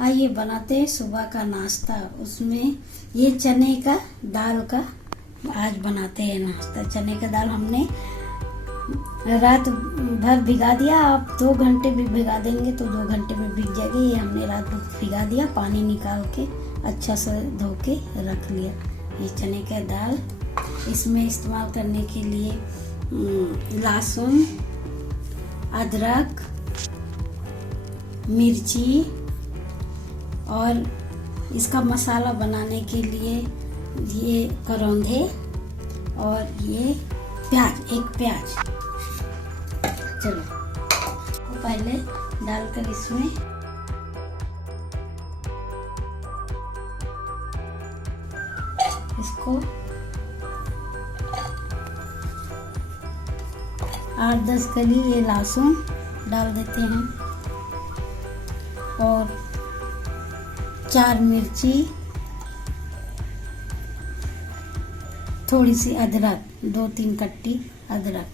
आइए बनाते हैं सुबह का नाश्ता। उसमें ये चने का दाल का आज बनाते हैं नाश्ता। चने का दाल हमने रात भर भिगा दिया। आप 2 घंटे भी भिगा देंगे तो 2 घंटे में भीग जाएगी। ये हमने रात भर भिगा दिया, पानी निकाल के अच्छा से धो के रख लिया। ये चने का दाल, इसमें इस्तेमाल करने के लिए लहसुन, अदरक, मिर्ची और इसका मसाला बनाने के लिए ये करौंधे और ये प्याज, एक प्याज। चलो तो पहले डालकर इसमें इसको 8-10 कली ये लहसुन डाल देते हैं और 4 मिर्ची, थोड़ी सी अदरक, 2-3 कट्टी अदरक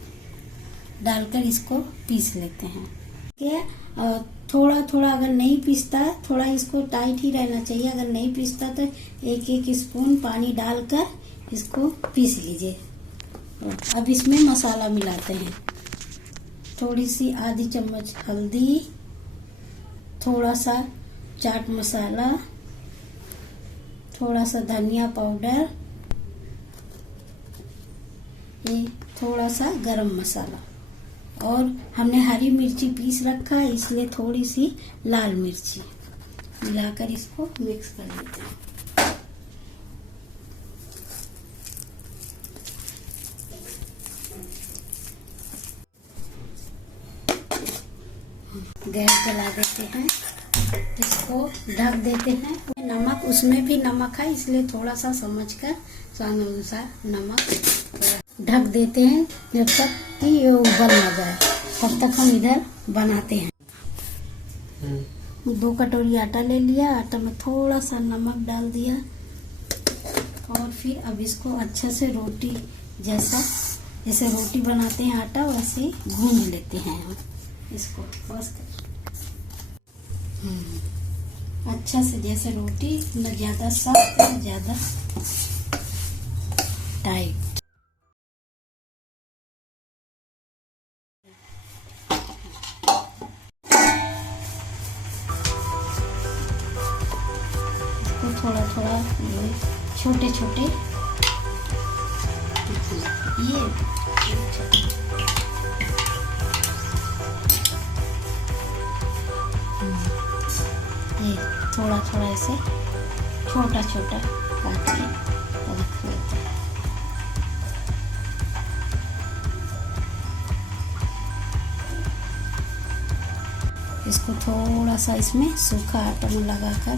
डालकर इसको पीस लेते हैं। थोड़ा थोड़ा अगर नहीं पीसता, थोड़ा इसको टाइट ही रहना चाहिए। अगर नहीं पीसता तो 1-1 स्पून पानी डालकर इसको पीस लीजिए। अब इसमें मसाला मिलाते हैं। थोड़ी सी आधी चम्मच हल्दी, थोड़ा सा चाट मसाला, थोड़ा सा धनिया पाउडर, ये थोड़ा सा गरम मसाला और हमने हरी मिर्ची पीस रखा है इसलिए थोड़ी सी लाल मिर्ची मिलाकर इसको मिक्स कर लेते हैं। गैस जला देते हैं, इसको ढक देते हैं। नमक, उसमें भी नमक है इसलिए थोड़ा सा समझकर स्वाद अनुसार नमक ढक देते हैं जब तक कि ये उबल ना जाए। तब तक हम इधर बनाते हैं। 2 कटोरी आटा ले लिया, आटा में थोड़ा सा नमक डाल दिया और फिर अब इसको अच्छे से रोटी जैसे रोटी बनाते हैं आटा वैसे गूंद लेते हैं हम इसको। बस अच्छा से जैसे रोटी, न ज्यादा सख्त न ज्यादा टाइट। इसको थोड़ा थोड़ा छोटे छोटे ये थोड़ा थोड़ा ऐसे छोटा छोटा काट के रख लेते हैं। इसको थोड़ा सा इसमें सूखा आटा में लगाकर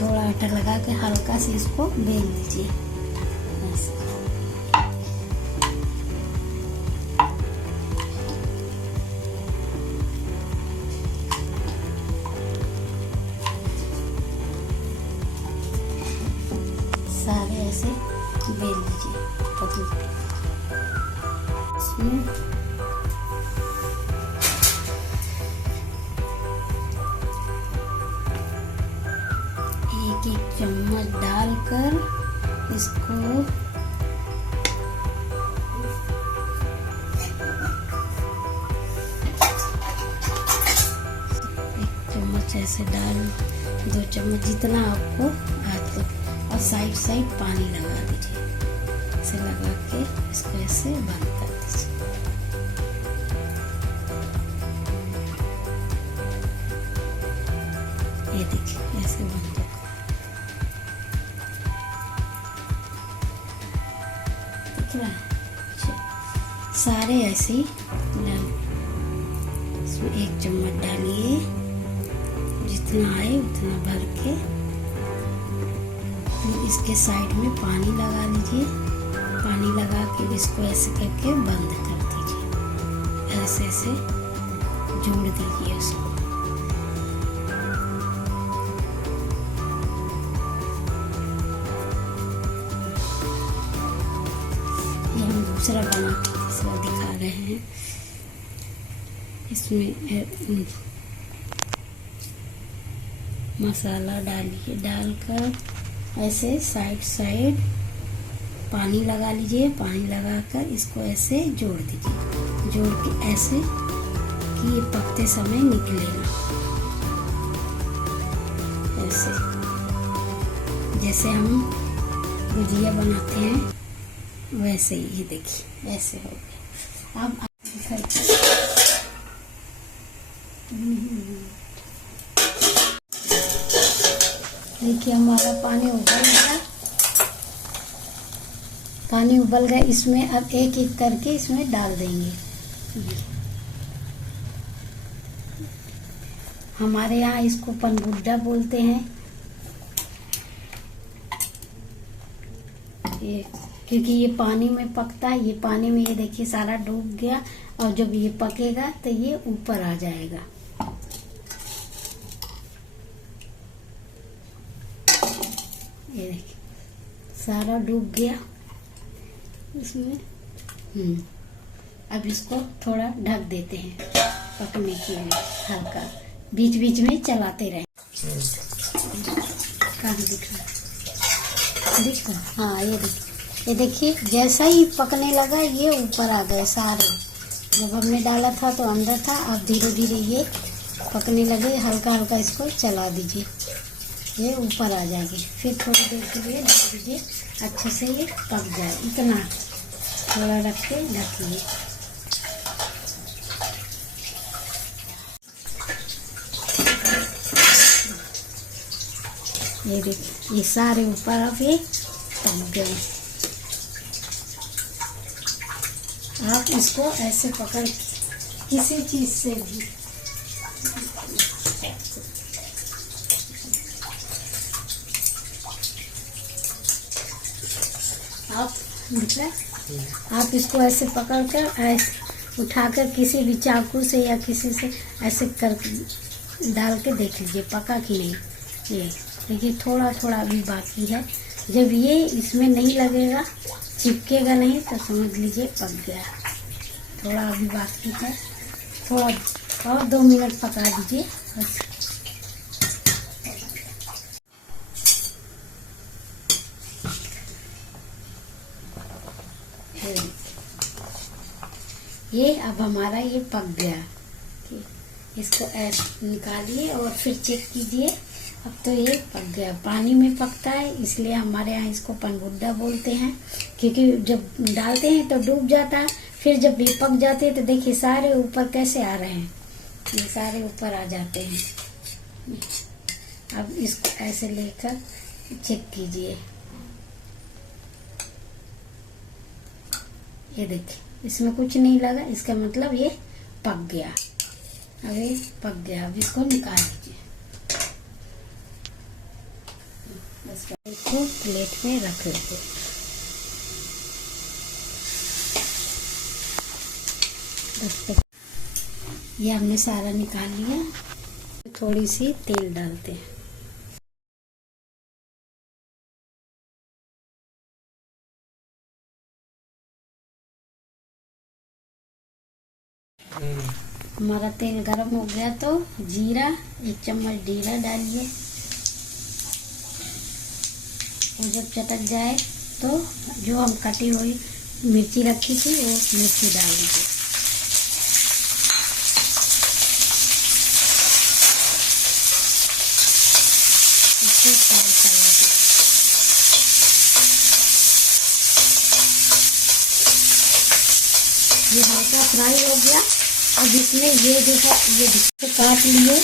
थोड़ा आटा लगा के हल्का से इसको बेल दीजिए। सारे ऐसे बेल लीजिए। इसमें एक चम्मच डालकर इसको ऐसे डाल 2 चम्मच जितना आपको हाथ तक, और साइड साइड पानी लगा दीजिए। ऐसे लगा के इसको ऐसे बंद कर दीजिए। ये देखिए ऐसे बंद होगा। दिख रहा है? सारे ऐसे ही डाल, इसमें 1 चम्मच डालिए, जितना आए उतना भर के फिर इसके साइड में पानी लगा लीजिए। पानी लगा के इसको ऐसे करके बंद कर दीजिए। ऐसे ऐसे जोड़ दीजिए उसको। दूसरा बना के तीसरा दिखा रहे हैं। इसमें मसाला डालिए, डालकर ऐसे साइड पानी लगा लीजिए। पानी लगाकर इसको ऐसे जोड़ दीजिए, जोड़ के ऐसे कि ये पकते समय निकलेगा। ऐसे जैसे हम गुजिया बनाते हैं वैसे ही, ये देखिए ऐसे हो गया। अब देखिए हमारा पानी उबल गया, पानी उबल गया। इसमें अब एक एक करके इसमें डाल देंगे। हमारे यहाँ इसको पनगुड्डा बोलते हैं। ये क्योंकि ये पानी में पकता है, ये पानी में ये देखिए सारा डूब गया, और जब ये पकेगा तो ये ऊपर आ जाएगा। ये देखिए सारा डूब गया इसमें। अब इसको थोड़ा ढक देते हैं पकने के लिए, हल्का बीच बीच में चलाते रहे। कहाँ दिख रहा है? हाँ ये देखिए जैसा ही पकने लगा ये ऊपर आ गए सारे। जब हमने डाला था तो अंदर था, अब धीरे धीरे ये पकने लगे। हल्का हल्का इसको चला दीजिए, ये ऊपर आ जाएगी। फिर थोड़ी देर के लिए ढक दीजिए, अच्छे से ये पक जाए। इतना थोड़ा रख के ढकिए। ये देखिए ये सारे ऊपर अब ये पक गए। आप इसको ऐसे पकड़ किसी चीज से भी आप इसको ऐसे पकड़कर ऐसे उठाकर किसी भी चाकू से या किसी से ऐसे कर डाल के देख लीजिए पका कि नहीं। ये देखिए थोड़ा थोड़ा अभी बाकी है। जब ये इसमें नहीं लगेगा, चिपकेगा नहीं, तो समझ लीजिए पक गया। थोड़ा अभी बाकी है, थोड़ा और 2 मिनट पका दीजिए बस। ये अब हमारा ये पक गया। इसको ऐसे निकालिए और फिर चेक कीजिए। अब तो ये पक गया। पानी में पकता है इसलिए हमारे यहाँ इसको पनगुड्डा बोलते हैं, क्योंकि जब डालते हैं तो डूब जाता है। फिर जब ये पक जाते हैं तो देखिए सारे ऊपर कैसे आ रहे हैं, ये सारे ऊपर आ जाते हैं। अब इसको ऐसे लेकर चेक कीजिए। ये देखिए इसमें कुछ नहीं लगा, इसका मतलब ये पक गया। अब ये पक गया, अब इसको निकाल लीजिए। बस इसको प्लेट में रख लेते। ये हमने सारा निकाल लिया। थोड़ी सी तेल डालते हैं। हमारा तेल गरम हो गया तो जीरा, 1 चम्मच जीरा डालिए। और जब चटक जाए तो जो हम कटी हुई मिर्ची रखी थी वो मिर्ची डाल दीजिए। इसको फ्राई कर लीजिए। ये हल्का फ्राई हो गया। अब इसमें ये जो है ये काट लिए,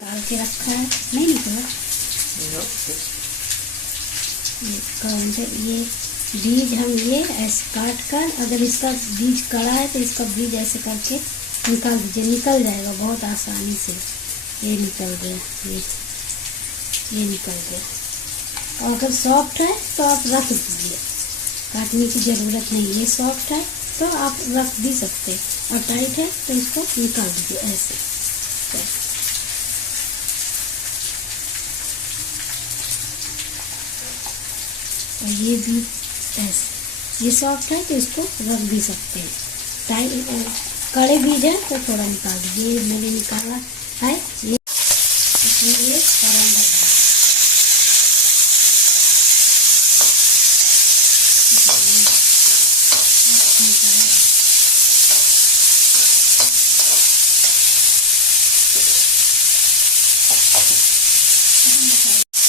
डाल के रखा है, नहीं निकला। ये बीज हम ये ऐसे काट कर, अगर इसका बीज कड़ा है तो इसका बीज ऐसे करके निकाल दीजिए, निकल जाएगा बहुत आसानी से। ये निकल गया, ये निकल गया। और अगर सॉफ्ट है तो आप रख दीजिए, काटने की ज़रूरत नहीं। ये सॉफ्ट है तो आप रख भी सकते, और टाइट है तो इसको निकाल दीजिए ऐसे। और ये भी ऐसे ये सॉफ्ट है तो इसको रख भी सकते हैं। टाइम कड़े भी जाए तो थोड़ा निकाल दीजिए। ये मैंने निकाला है, ये इसमें ये करंदा है।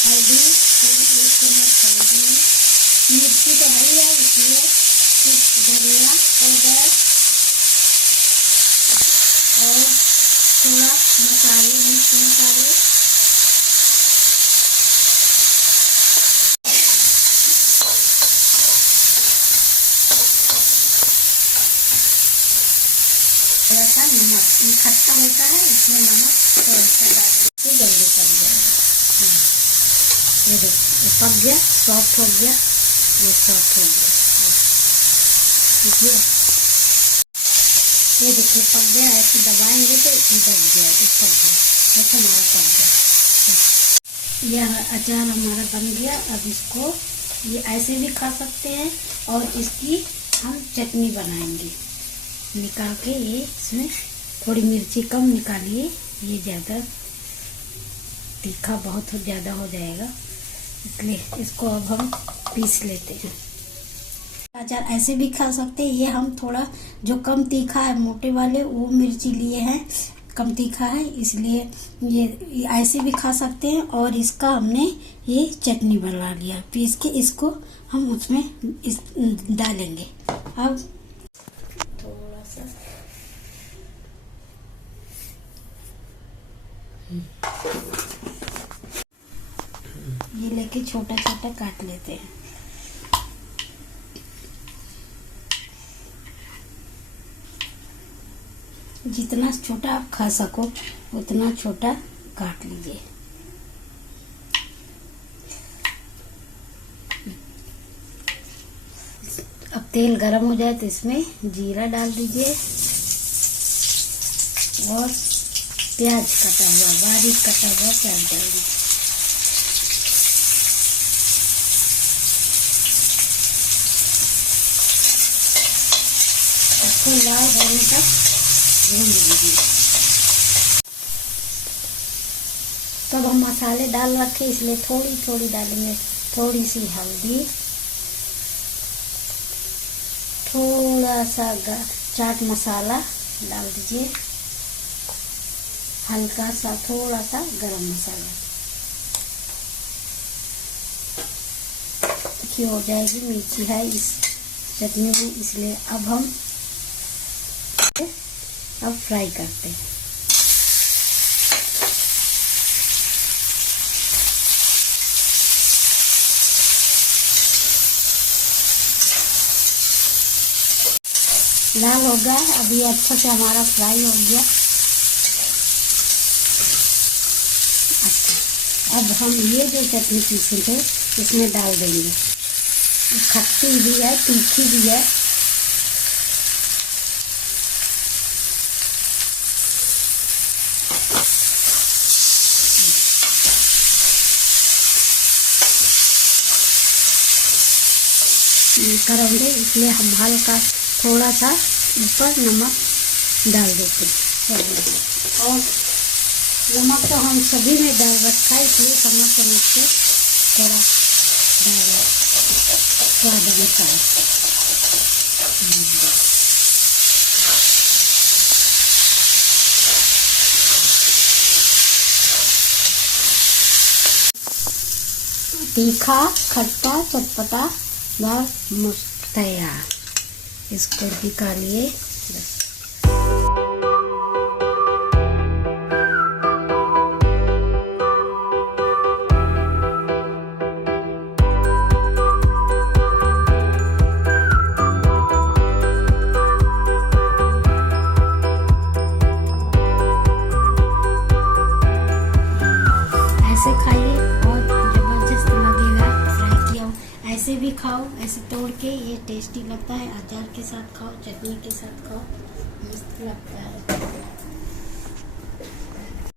हल्दी, 1 चम्मच हल्दी, मिर्ची तो है ही है, इसलिए धनिया पाउडर और थोड़ा मसाले, मिर्च मसाले, थोड़ा सा नमक। ये खट्टा होता है इसमें नमक थोड़ा सा डालें तो जल्दी पक जाएगा। ये देखिए पक गया, सॉफ्ट हो गया, ये सॉफ्ट हो गया। ये देखिए पक गया। ऐसे दबाएंगे तो ये पक गया, ये पक गया, ऐसे हमारा पक गया। यह अचार हमारा बन गया। अब इसको ये ऐसे भी खा सकते हैं और इसकी हम चटनी बनाएंगे। निकाल के ये इसमें थोड़ी मिर्ची कम निकालिए, ये ज़्यादा तीखा बहुत ज़्यादा हो जाएगा, इसलिए इसको अब हम पीस लेते हैं। अचार ऐसे भी खा सकते हैं। ये हम थोड़ा जो कम तीखा है, मोटे वाले वो मिर्ची लिए हैं, कम तीखा है, इसलिए ये ऐसे भी खा सकते हैं। और इसका हमने ये चटनी बना लिया, पीस के इसको हम उसमें डालेंगे। अब थोड़ा सा ये लेके छोटा छोटा काट लेते हैं। जितना छोटा आप खा सको उतना छोटा काट लीजिए। अब तेल गरम हो जाए तो इसमें जीरा डाल दीजिए और प्याज कटा हुआ, बारीक कटा हुआ प्याज डाल दीजिए। इसको लाल होने तक भून लीजिए। तब हम मसाले डाल रखे इसलिए थोड़ी थोड़ी डालेंगे। थोड़ी सी हल्दी, थोड़ा सा चाट मसाला डाल दीजिए, हल्का सा थोड़ा सा गरम मसाला। तीखी हो जाएगी, मिर्ची है इस चटनी में, इसलिए अब हम फ्राई करते हैं। लाल हो गया, अभी अच्छा से हमारा फ्राई हो गया। अच्छा, अब हम ये जो चटनी पीसे थे इसमें डाल देंगे। खट्टी भी है, तीखी भी है। करेंगे इसलिए हम हल्का थोड़ा सा ऊपर नमक डाल देते हैं। और नमक तो हम सभी में डाल रखा है, इसलिए समझ के थोड़ा डाल स्वाद अनुसार। तीखा, खट्टा, चटपटा व मस्त तैयार। इसको निकालिए। ऐसे खाइए बहुत जबरदस्त लगेगा। फ्राई किया ऐसे भी खाओ, ऐसे तोड़ के, ये टेस्टी लगता है। अचार के साथ खाओ, चटनी के साथ खाओ, मस्त लगता है।